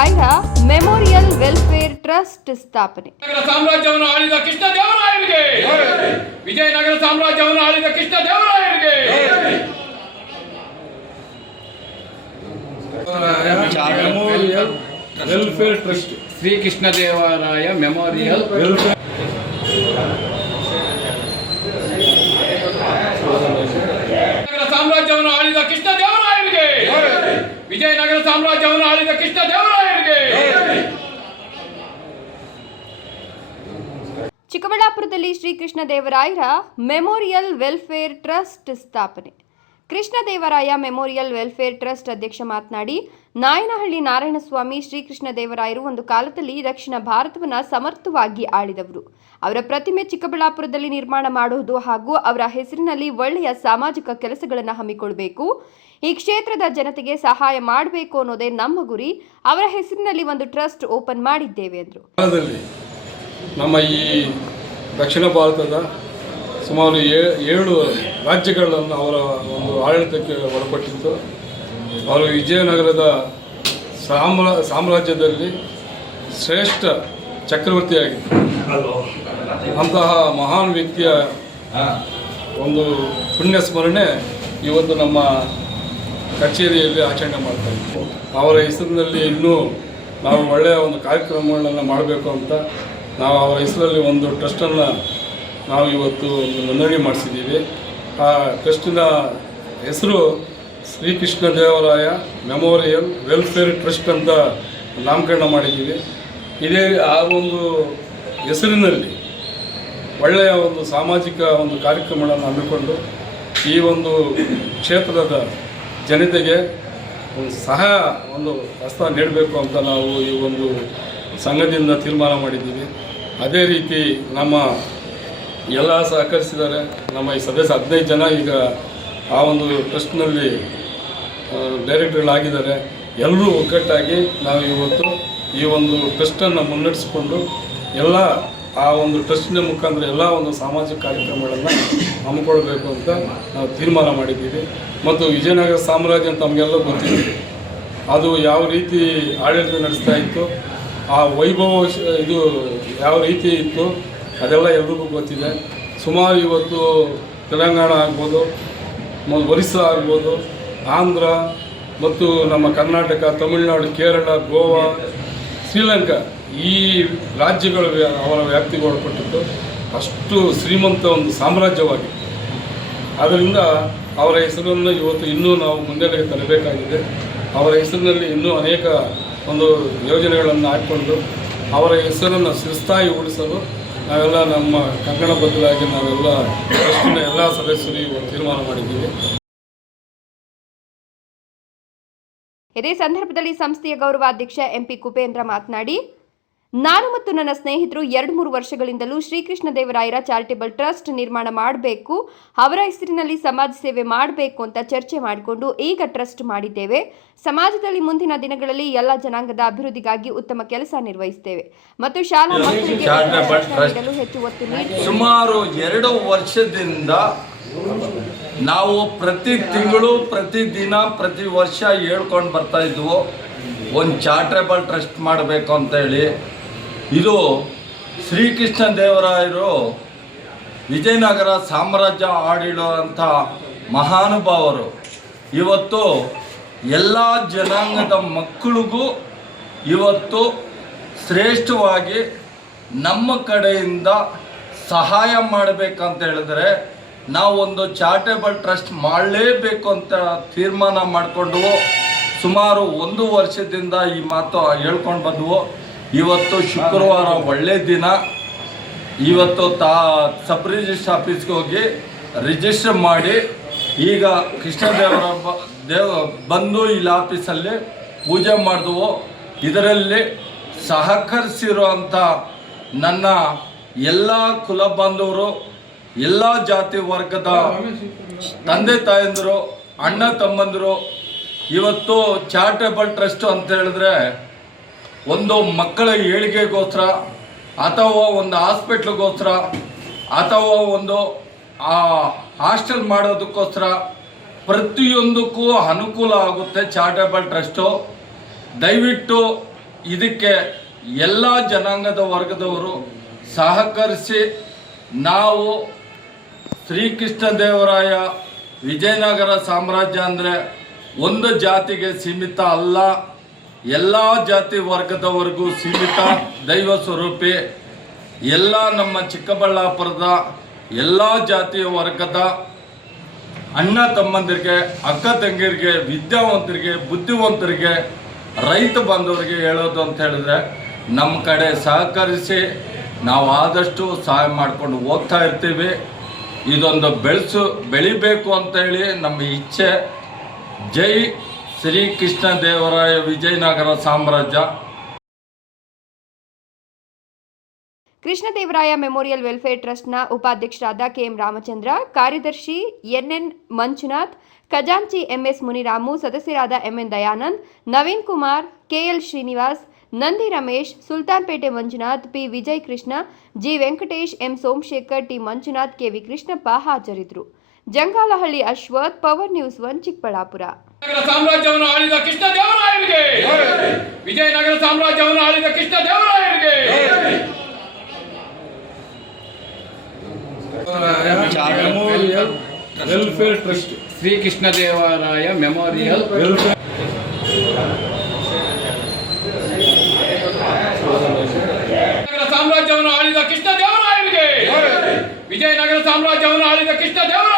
ಕೃಷ್ಣದೇವರಾಯರ memorial welfare trust ಸ್ಥಾಪನೆ. ಸಾಮ್ರಾಜ್ಯವನ್ನು ಆಳಿದ ಕೃಷ್ಣದೇವರಾಯರಿಗೆ, ವಿಜಯನಗರ ಸಾಮ್ರಾಜ್ಯವನ್ನು ಆಳಿದ ಕೃಷ್ಣದೇವರಾಯರಿಗೆ memorial welfare trust, Shri Krishnadevaraya memorial welfare ಸಾಮ್ರಾಜ್ಯವನ್ನು ಆಳಿದ ಕೃಷ್ಣದೇವರಾಯರಿಗೆ, ವಿಜಯನಗರ ಸಾಮ್ರಾಜ್ಯವನ್ನು ಆಳಿದ ಕೃಷ್ಣದೇವರಾಯರಿಗೆ. ಚಿಕ್ಕಬಳ್ಳಾಪುರದಲ್ಲಿ ಶ್ರೀ ಕೃಷ್ಣದೇವರಾಯರ ಮೆಮೋರಿಯಲ್ ವೆಲ್ಫೇರ್ ಟ್ರಸ್ಟ್ ಸ್ಥಾಪನೆ. ಕೃಷ್ಣದೇವರಾಯ ಮೆಮೋರಿಯಲ್ ವೆಲ್ಫೇರ್ ಟ್ರಸ್ಟ್ ಅಧ್ಯಕ್ಷ ಮಾತನಾಡಿ, ನಾಯನಹಳ್ಳಿ ನಾರಾಯಣಸ್ವಾಮಿ ಶ್ರೀ ಕೃಷ್ಣದೇವರಾಯರು ಒಂದು ಕಾಲದಲ್ಲಿ ದಕ್ಷಿಣ ಭಾರತವನ್ನು ಸಮರ್ಥವಾಗಿ ಆಳಿದವರು. ಅವರ ಪ್ರತಿಮೆ ಚಿಕ್ಕಬಳ್ಳಾಪುರದಲ್ಲಿ ನಿರ್ಮಾಣ ಮಾಡುವುದು ಹಾಗೂ ಅವರ ಹೆಸರಿನಲ್ಲಿ ಒಳ್ಳೆಯ ಸಾಮಾಜಿಕ ಕೆಲಸಗಳನ್ನು ಹಮ್ಮಿಕೊಳ್ಳಬೇಕು. ಈ ಕ್ಷೇತ್ರದ ಜನತೆಗೆ ಸಹಾಯ ಮಾಡಬೇಕು ಅನ್ನೋದೇ ನಮ್ಮ ಗುರಿ. ಅವರ ಹೆಸರಿನಲ್ಲಿ ಒಂದು ಟ್ರಸ್ಟ್ ಓಪನ್ ಮಾಡಿದ್ದೇವೆ ಎಂದರು. ನಮ್ಮ ಈ ದಕ್ಷಿಣ ಭಾರತದ ಸುಮಾರು 7 ರಾಜ್ಯಗಳನ್ನು ಅವರ ಒಂದು ಆಡಳಿತಕ್ಕೆ ಒಳಪಟ್ಟಿತ್ತು. ಅವರು ವಿಜಯನಗರದ ಸಾಮ್ರಾಜ್ಯದಲ್ಲಿ ಶ್ರೇಷ್ಠ ಚಕ್ರವರ್ತಿಯಾಗಿದ್ದರು. ಅಂತಹ ಮಹಾನ್ ವ್ಯಕ್ತಿಯ ಒಂದು ಪುಣ್ಯ ಸ್ಮರಣೆ ಇವತ್ತು ನಮ್ಮ ಕಚೇರಿಯಲ್ಲಿ ಆಚರಣೆ ಮಾಡ್ತಾ ಇದ್ವಿ. ಅವರ ಹೆಸರಿನಲ್ಲಿ ಇನ್ನೂ ನಾವು ಒಳ್ಳೆಯ ಒಂದು ಕಾರ್ಯಕ್ರಮಗಳನ್ನು ಮಾಡಬೇಕು ಅಂತ ನಾವು ಅವರ ಹೆಸರಲ್ಲಿ ಒಂದು ಟ್ರಸ್ಟನ್ನು ನಾವು ಇವತ್ತು ಒಂದು ನೋಂದಣಿ ಮಾಡಿಸಿದ್ದೀವಿ. ಆ ಟ್ರಸ್ಟಿನ ಹೆಸರು Shri Krishnadevaraya memorial welfare trust ಅಂತ ನಾಮಕರಣ ಮಾಡಿದ್ದೀವಿ. ಇದೇ ಆ ಒಂದು ಹೆಸರಿನಲ್ಲಿ ಒಳ್ಳೆಯ ಒಂದು ಸಾಮಾಜಿಕ ಒಂದು ಕಾರ್ಯಕ್ರಮಗಳನ್ನು ಹಮ್ಮಿಕೊಂಡು ಈ ಒಂದು ಕ್ಷೇತ್ರದ ಜನತೆಗೆ ಒಂದು ಸಹಾಯ ಒಂದು ಹಸ್ತ ನೀಡಬೇಕು ಅಂತ ನಾವು ಈ ಒಂದು ಸಂಘದಿಂದ ತೀರ್ಮಾನ ಮಾಡಿದ್ದೀವಿ. ಅದೇ ರೀತಿ ನಮ್ಮ ಎಲ್ಲ ಸಹಕರಿಸಿದ್ದಾರೆ. ನಮ್ಮ ಈ ಸದಸ್ಯ 15 ಜನ ಈಗ ಆ ಒಂದು ಟ್ರಸ್ಟ್ನಲ್ಲಿ ಡೈರೆಕ್ಟರ್ಗಳಾಗಿದ್ದಾರೆ. ಎಲ್ಲರೂ ಒಗ್ಗಟ್ಟಾಗಿ ನಾವು ಇವತ್ತು ಈ ಒಂದು ಟ್ರಸ್ಟನ್ನು ಮುನ್ನಡೆಸಿಕೊಂಡು ಎಲ್ಲ ಆ ಒಂದು ಟ್ರಸ್ಟಿನ ಮುಖಾಂತರ ಎಲ್ಲ ಒಂದು ಸಾಮಾಜಿಕ ಕಾರ್ಯಕ್ರಮಗಳನ್ನು ಹಮ್ಮಿಕೊಳ್ಬೇಕು ಅಂತ ನಾವು ತೀರ್ಮಾನ ಮಾಡಿದ್ದೀವಿ. ಮತ್ತು ವಿಜಯನಗರ ಸಾಮ್ರಾಜ್ಯ ಅಂತ ನಮಗೆಲ್ಲ ಗೊತ್ತಿದೆ, ಅದು ಯಾವ ರೀತಿ ಆಡಳಿತ ನಡೆಸ್ತಾ ಇತ್ತು, ಆ ವೈಭವ ಇದು ಯಾವ ರೀತಿ ಇತ್ತು ಅದೆಲ್ಲ ಎಲ್ರಿಗೂ ಗೊತ್ತಿದೆ. ಸುಮಾರು ಇವತ್ತು ತೆಲಂಗಾಣ ಆಗ್ಬೋದು, ಒರಿಸ್ಸಾ ಆಗ್ಬೋದು, ಆಂಧ್ರ ಮತ್ತು ನಮ್ಮ ಕರ್ನಾಟಕ, ತಮಿಳುನಾಡು, ಕೇರಳ, ಗೋವಾ, ಶ್ರೀಲಂಕಾ ಈ ರಾಜ್ಯಗಳು ಅವರ ವ್ಯಾಪ್ತಿಗೆ ಒಳಪಟ್ಟಿದ್ದು ಅಷ್ಟು ಶ್ರೀಮಂತ ಒಂದು ಸಾಮ್ರಾಜ್ಯವಾಗಿತ್ತು. ಆದ್ದರಿಂದ ಅವರ ಹೆಸರನ್ನು ಇವತ್ತು ಇನ್ನೂ ನಾವು ಮುಂದೆಗೆ ತರಬೇಕಾಗಿದೆ. ಅವರ ಹೆಸರಿನಲ್ಲಿ ಇನ್ನೂ ಅನೇಕ ಒಂದು ಯೋಜನೆಗಳನ್ನು ಹಾಕ್ಕೊಂಡು ಅವರ ಹೆಸರನ್ನು ಶಿರಸ್ಥಾಯಿ ಉಳಿಸಲು ನಾವೆಲ್ಲ ನಮ್ಮ ಕಂಕಣಬದ್ಧರಾಗಿ ನಾವೆಲ್ಲ ಟ್ರಸ್ಟಿನ ಎಲ್ಲ ಸದಸ್ಯರು ತೀರ್ಮಾನ ಮಾಡಿದ್ದೀವಿ. ಇದೇ ಸಂದರ್ಭದಲ್ಲಿ ಸಂಸ್ಥೆಯ ಗೌರವಾಧ್ಯಕ್ಷ ಎಂಪಿ ಕುಪೇಂದ್ರ ಮಾತನಾಡಿ, ನಾನು ಮತ್ತು ನನ್ನ ಸ್ನೇಹಿತರು 2-3 ವರ್ಷಗಳಿಂದಲೂ ಶ್ರೀಕೃಷ್ಣದೇವರಾಯರ ಚಾರಿಟೇಬಲ್ ಟ್ರಸ್ಟ್ ನಿರ್ಮಾಣ ಮಾಡಬೇಕು, ಅವರ ಹೆಸರಿನಲ್ಲಿ ಸಮಾಜ ಸೇವೆ ಮಾಡಬೇಕು ಅಂತ ಚರ್ಚೆ ಮಾಡಿಕೊಂಡು ಈಗ ಟ್ರಸ್ಟ್ ಮಾಡಿದ್ದೇವೆ. ಸಮಾಜದಲ್ಲಿ ಮುಂದಿನ ದಿನಗಳಲ್ಲಿ ಎಲ್ಲ ಜನಾಂಗದ ಅಭಿವೃದ್ಧಿಗಾಗಿ ಉತ್ತಮ ಕೆಲಸ ನಿರ್ವಹಿಸುತ್ತೇವೆ ಮತ್ತು ಶಾಲಾ ಮಕ್ಕಳಿಗೆ ಹೆಚ್ಚು ಒತ್ತು ನೀಡಿ ಸುಮಾರು 2 ವರ್ಷದಿಂದ ನಾವು ಪ್ರತಿ ತಿಂಗಳು, ಪ್ರತಿ ದಿನ, ಪ್ರತಿ ವರ್ಷ ಹೇಳ್ಕೊಂಡು ಬರ್ತಾ ಇದ್ವು ಒಂದು ಚಾರಿಟೇಬಲ್ ಟ್ರಸ್ಟ್ ಮಾಡಬೇಕು ಅಂತೇಳಿ. ಇದು ಶ್ರೀಕೃಷ್ಣದೇವರಾಯರು ವಿಜಯನಗರ ಸಾಮ್ರಾಜ್ಯ ಆಳಿಡುವಂಥ ಮಹಾನುಭಾವರು. ಇವತ್ತು ಎಲ್ಲ ಜನಾಂಗದ ಮಕ್ಕಳಿಗೂ ಇವತ್ತು ಶ್ರೇಷ್ಠವಾಗಿ ನಮ್ಮ ಕಡೆಯಿಂದ ಸಹಾಯ ಮಾಡಬೇಕಂತ ಹೇಳಿದ್ರೆ ನಾವು ಒಂದು ಚಾರಿಟೇಬಲ್ ಟ್ರಸ್ಟ್ ಮಾಡಲೇಬೇಕು ಅಂತ ತೀರ್ಮಾನ ಮಾಡಿಕೊಂಡು ಸುಮಾರು 1 ವರ್ಷದಿಂದ ಈ ಮಾತು ಹೇಳ್ಕೊಂಡು ಬಂದವು. ಇವತ್ತು ಶುಕ್ರವಾರ ಒಳ್ಳೆ ದಿನ. ಇವತ್ತು ಸಬ್ ರಿಜಿಸ್ಟ್ರ್ ಆಫೀಸ್ಗೆ ಹೋಗಿ ರಿಜಿಸ್ಟರ್ ಮಾಡಿ ಈಗ ಕೃಷ್ಣದೇವರ ಬಂದು ಇಲ್ಲಿ ಆಫೀಸಲ್ಲಿ ಪೂಜೆ ಮಾಡಿದವು. ಇದರಲ್ಲಿ ಸಹಕರಿಸಿರುವಂಥ ನನ್ನ ಎಲ್ಲ ಕುಲ ಬಾಂಧವರು, ಎಲ್ಲ ಜಾತಿ ವರ್ಗದ ತಂದೆ ತಾಯಂದಿರು, ಅಣ್ಣ ತಮ್ಮಂದಿರು, ಇವತ್ತು ಚಾರಿಟೇಬಲ್ ಟ್ರಸ್ಟ್ ಅಂತ ಹೇಳಿದ್ರೆ ಒಂದು ಮಕ್ಕಳ ಏಳಿಗೆಗೋಸ್ಕರ ಅಥವಾ ಒಂದು ಹಾಸ್ಪಿಟ್ಲಿಗೋಸ್ಕರ ಅಥವಾ ಒಂದು ಹಾಸ್ಟೆಲ್ ಮಾಡೋದಕ್ಕೋಸ್ಕರ ಪ್ರತಿಯೊಂದಕ್ಕೂ ಅನುಕೂಲ ಆಗುತ್ತೆ ಚಾರಿಟೇಬಲ್ ಟ್ರಸ್ಟು. ದಯವಿಟ್ಟು ಇದಕ್ಕೆ ಎಲ್ಲ ಜನಾಂಗದ ವರ್ಗದವರು ಸಹಕರಿಸಿ ನಾವು ಶ್ರೀಕೃಷ್ಣದೇವರಾಯ ವಿಜಯನಗರ ಸಾಮ್ರಾಜ್ಯ ಅಂದರೆ ಒಂದು ಜಾತಿಗೆ ಸೀಮಿತ ಅಲ್ಲ, ಎಲ್ಲ ಜಾತಿ ವರ್ಗದವರೆಗೂ ಸೀಮಿತ ದೈವ ಸ್ವರೂಪಿ. ಎಲ್ಲ ನಮ್ಮ ಚಿಕ್ಕಬಳ್ಳಾಪುರದ ಎಲ್ಲ ಜಾತಿಯ ವರ್ಗದ ಅಣ್ಣ ತಮ್ಮಂದಿರಿಗೆ, ಅಕ್ಕ ತಂಗಿಯರಿಗೆ, ವಿದ್ಯಾವಂತರಿಗೆ, ಬುದ್ಧಿವಂತರಿಗೆ, ರೈತ ಬಾಂಧವರಿಗೆ ಹೇಳೋದು ಅಂತ ಹೇಳಿದ್ರೆ, ನಮ್ಮ ಕಡೆ ಸಹಕರಿಸಿ ನಾವು ಆದಷ್ಟು ಸಹಾಯ ಮಾಡ್ಕೊಂಡು ಹೋಗ್ತಾ ಇರ್ತೀವಿ. ಇದೊಂದು ಬೆಳಿಬೇಕು ಅಂತ ಹೇಳಿ ನಮ್ಮ ಇಚ್ಛೆ. ಜೈ ಶ್ರೀಕೃಷ್ಣದೇವರಾಯ ವಿಜಯನಗರ ಸಾಮ್ರಾಜ್ಯ. ಕೃಷ್ಣದೇವರಾಯ ಮೆಮೋರಿಯಲ್ ವೆಲ್ಫೇರ್ ಟ್ರಸ್ಟ್ನ ಉಪಾಧ್ಯಕ್ಷರಾದ ಕೆಎಂ ರಾಮಚಂದ್ರ, ಕಾರ್ಯದರ್ಶಿ ಎನ್ಎನ್ ಮಂಜುನಾಥ್, ಖಜಾಂಚಿ ಎಂಎಸ್ ಮುನಿರಾಮು, ಸದಸ್ಯರಾದ MN Dayanand, Naveen Kumar, KL Srinivas, Nandi Ramesh, Sultanpete Manjunath, P Vijay Krishna, G Venkatesh, M Somashekar, T Manjunath, KV Krishnappa ಹಾಜರಿದ್ದರು. Jangalahalli Ashwath, power news 1 Chikkaballapur. ಸಾಮ್ರಾಜ್ಯವನ್ನು ಆಳಿದ ಕೃಷ್ಣದೇವರಾಯರಿಗೆ, ವಿಜಯನಗರ ಸಾಮ್ರಾಜ್ಯವನ್ನು ಆಳಿದ ಕೃಷ್ಣದೇವರಾಯರಿಗೆ, memorial welfare trust, Srikrishnadevaraya memorial welfare ಸಾಮ್ರಾಜ್ಯವನ್ನು ಆಳಿದ ಕೃಷ್ಣದೇವರಾಯರಿಗೆ, ವಿಜಯನಗರ ಸಾಮ್ರಾಜ್ಯವನ್ನು ಆಳಿದ ಕೃಷ್ಣದೇವರಾಯರಿಗೆ.